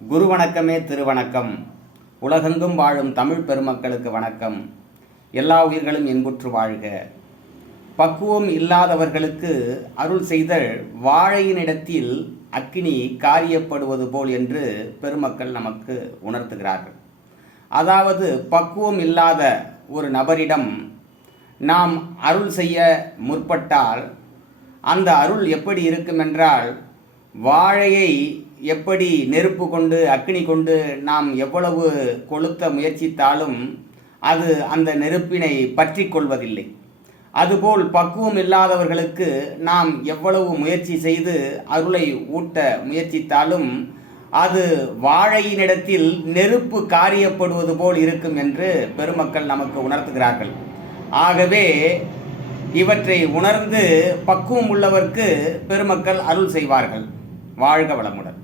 குரு வணக்கமே திருவணக்கம். உலகெங்கும் வாழும் தமிழ் பெருமக்களுக்கு வணக்கம். எல்லா உயிர்களும் இன்புற்று வாழ்க. பக்குவம் இல்லாதவர்களுக்கு அருள் செய்தல் வாழையினிடத்தில் அக்கினி காரியப்படுவது போல் என்று பெருமக்கள் நமக்கு உணர்த்துகிறார்கள். அதாவது பக்குவம் இல்லாத ஒரு நபரிடம் நாம் அருள் செய்ய முற்பட்டால் அந்த அருள் எப்படி இருக்கும் என்றால் வாழையை எப்படி நெருப்பு கொண்டு அக்னி கொண்டு நாம் எவ்வளவு கொளுத்த முயற்சித்தாலும் அது அந்த நெருப்பினை பற்றி கொள்வதில்லை. அதுபோல் பக்குவம் இல்லாதவர்களுக்கு நாம் எவ்வளவு முயற்சி செய்து அருளை ஊட்ட முயற்சித்தாலும் அது வாழையினிடத்தில் நெருப்பு காரியப்படுவது போல் இருக்கும் என்று பெருமக்கள் நமக்கு உணர்த்துகிறார்கள். ஆகவே இவற்றை உணர்ந்து பக்குவம் உள்ளவர்க்கு பெருமக்கள் அருள் செய்வார்கள். வாழ்க வளமுடன்.